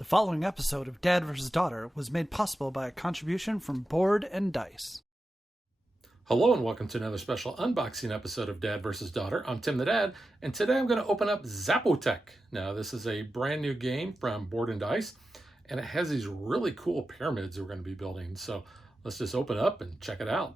The following episode of Dad vs. Daughter was made possible by a contribution from Board and Dice. Hello and welcome to another special unboxing episode of Dad vs. Daughter. I'm Tim the Dad, and today I'm going to open up Zapotec. Now, this is a brand new game from Board and Dice, and it has these really cool pyramids we're going to be building. So let's just open it up and check it out.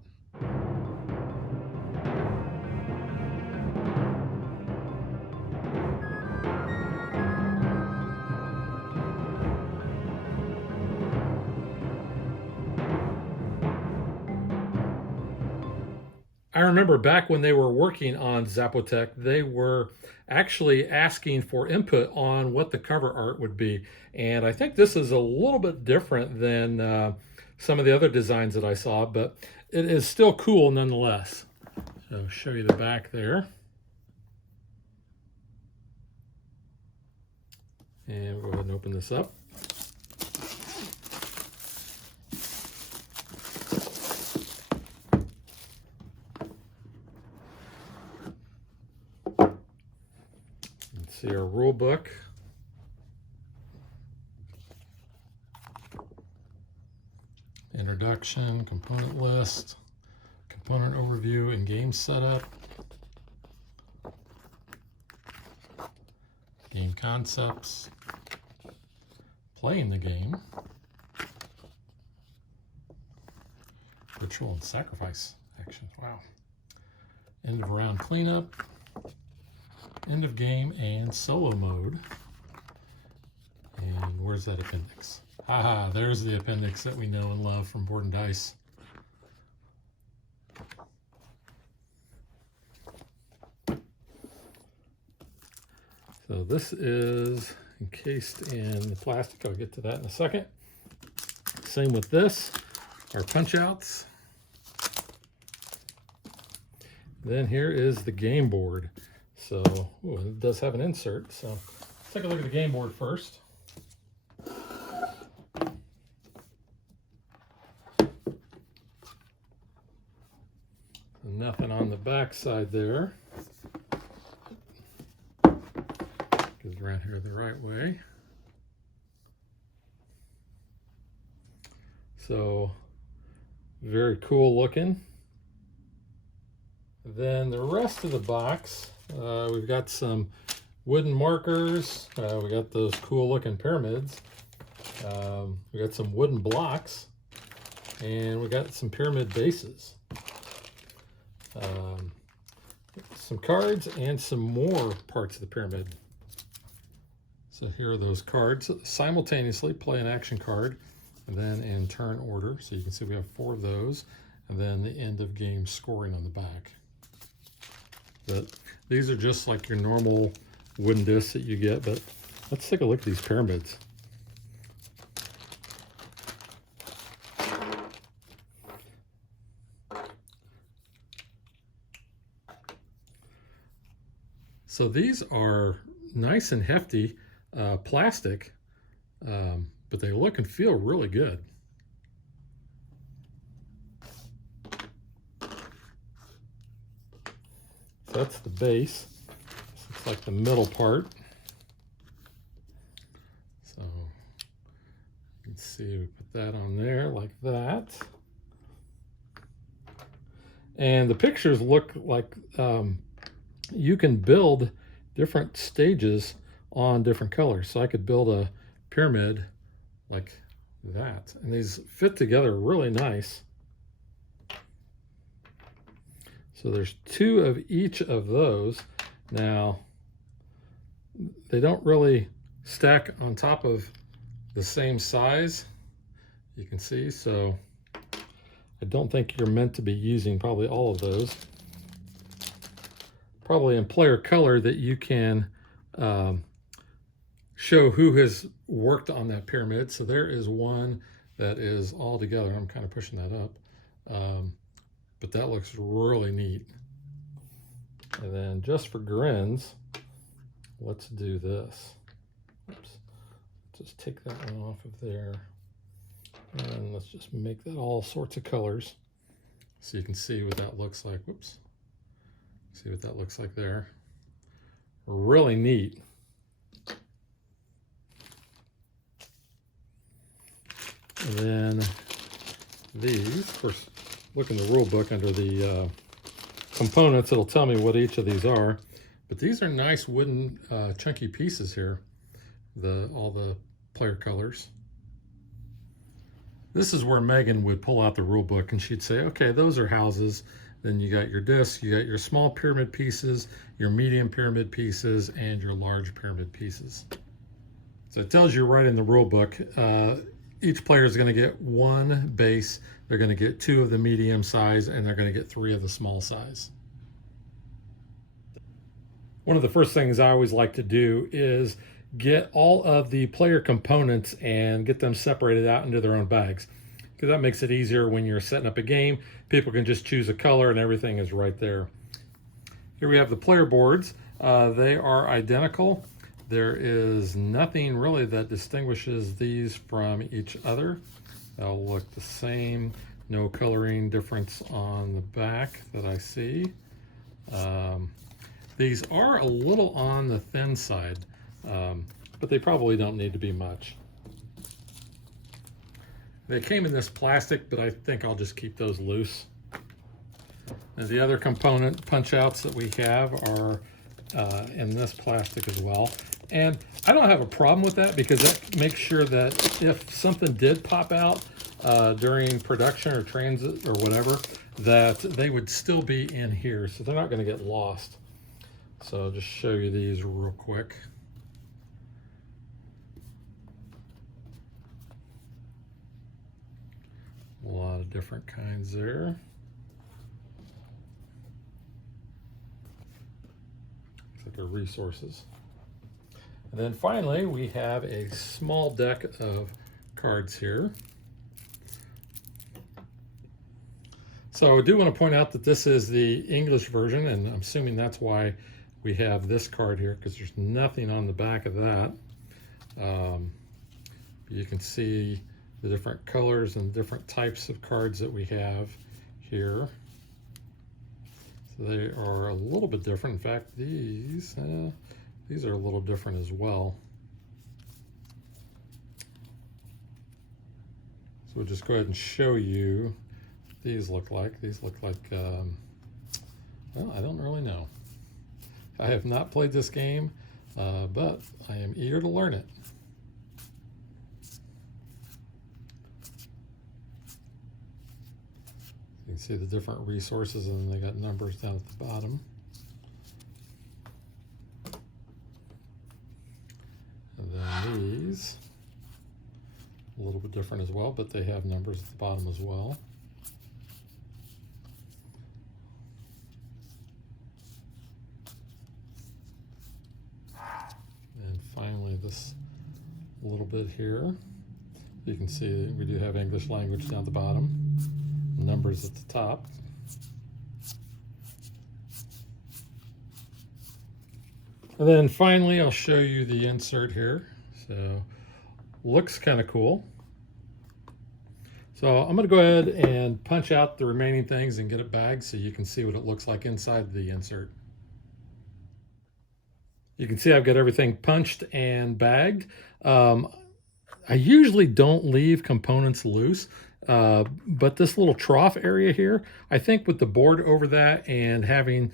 I remember back when they were working on Zapotec, they were actually asking for input on what the cover art would be. And I think this is a little bit different than some of the other designs that I saw, but it is still cool nonetheless. So I'll show you the back there. And we'll go ahead and open this up. See our rule book. Introduction, component list, component overview, and game setup. Game concepts. Playing the game. Ritual and sacrifice actions. Wow. End of round cleanup. End of game and solo mode. And where's that appendix? Haha, there's the appendix that we know and love from Board and Dice. So this is encased in the plastic. I'll get to that in a second. Same with this, our punch outs. Then here is the game board. So, it does have an insert, so let's take a look at the game board first. Nothing on the back side there. Goes around here the right way. So, very cool looking. Then the rest of the box, we've got some wooden markers. We got those cool looking pyramids. We got some wooden blocks, and we got some pyramid bases. Some cards and some more parts of the pyramid. So here are those cards. Simultaneously play an action card, and then in turn order. So you can see we have 4 of those, and then the end of game scoring on the back. But these are just like your normal wooden discs that you get, but let's take a look at these pyramids. So these are nice and hefty plastic, but they look and feel really good. That's the base. This looks like the middle part. So you can see we put that on there like that. And the pictures look like you can build different stages on different colors. So I could build a pyramid like that. And these fit together really nice. So there's 2 of each of those. Now, they don't really stack on top of the same size, you can see. So I don't think you're meant to be using probably all of those. Probably in player color that you can show who has worked on that pyramid. So there is one that is all together. I'm kind of pushing that up. But that looks really neat. And then just for grins, let's do this. Oops. Just take that one off of there. And let's just make that all sorts of colors so you can see what that looks like. Whoops. See what that looks like there. Really neat. And then these, of course, look in the rule book under the components, it'll tell me what each of these are. But these are nice wooden chunky pieces here, all the player colors. This is where Megan would pull out the rule book and she'd say, okay, those are houses. Then you got your disc, you got your small pyramid pieces, your medium pyramid pieces, and your large pyramid pieces. So it tells you right in the rule book, each player is going to get one base, they're going to get 2 of the medium size, and they're going to get 3 of the small size. One of the first things I always like to do is get all of the player components and get them separated out into their own bags, because that makes it easier when you're setting up a game. People can just choose a color and everything is right there. Here we have the player boards. They are identical. There is nothing really that distinguishes these from each other. They'll look the same. No coloring difference on the back that I see. These are a little on the thin side, but they probably don't need to be much. They came in this plastic, but I think I'll just keep those loose. And the other component punch outs that we have are in this plastic as well. And I don't have a problem with that, because that makes sure that if something did pop out during production or transit or whatever, that they would still be in here, so they're not going to get lost. So I'll just show you these real quick. A lot of different kinds there. Looks like they're resources. And then finally, we have a small deck of cards here. So I do want to point out that this is the English version, and I'm assuming that's why we have this card here, because there's nothing on the back of that. You can see the different colors and different types of cards that we have here. So they are a little bit different. In fact, these are a little different as well. So we'll just go ahead and show you what these look like. These look like, well, I don't really know. I have not played this game, but I am eager to learn it. You can see the different resources, and they got numbers down at the bottom. And then these, a little bit different as well, but they have numbers at the bottom as well. And finally, this little bit here, you can see we do have English language down at the bottom, numbers at the top. And then finally, I'll show you the insert here. So, looks kind of cool. So I'm going to go ahead and punch out the remaining things and get it bagged so you can see what it looks like inside the insert. You can see I've got everything punched and bagged. I usually don't leave components loose, but this little trough area here, I think with the board over that and having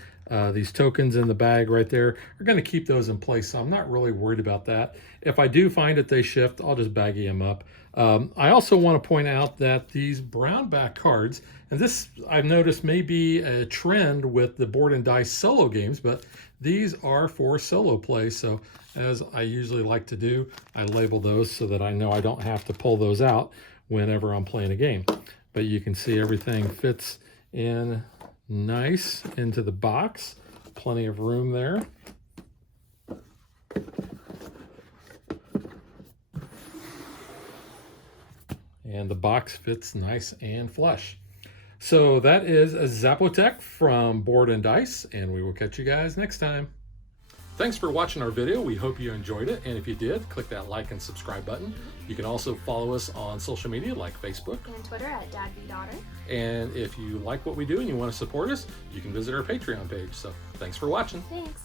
these tokens in the bag right there are going to keep those in place, so I'm not really worried about that. If I do find that they shift, I'll just baggy them up. I also want to point out that these brown back cards, and this I've noticed may be a trend with the board and dice solo games, but these are for solo play. So as I usually like to do, I label those so that I know I don't have to pull those out whenever I'm playing a game. But you can see everything fits in nice into the box. Plenty of room there. And the box fits nice and flush. So that is a Zapotec from Board and Dice, and we will catch you guys next time. Thanks for watching our video. We hope you enjoyed it, and if you did, click that like and subscribe button. You can also follow us on social media like Facebook and Twitter at DadBeDaughter. And if you like what we do and you want to support us, you can visit our Patreon page. So thanks for watching. Thanks.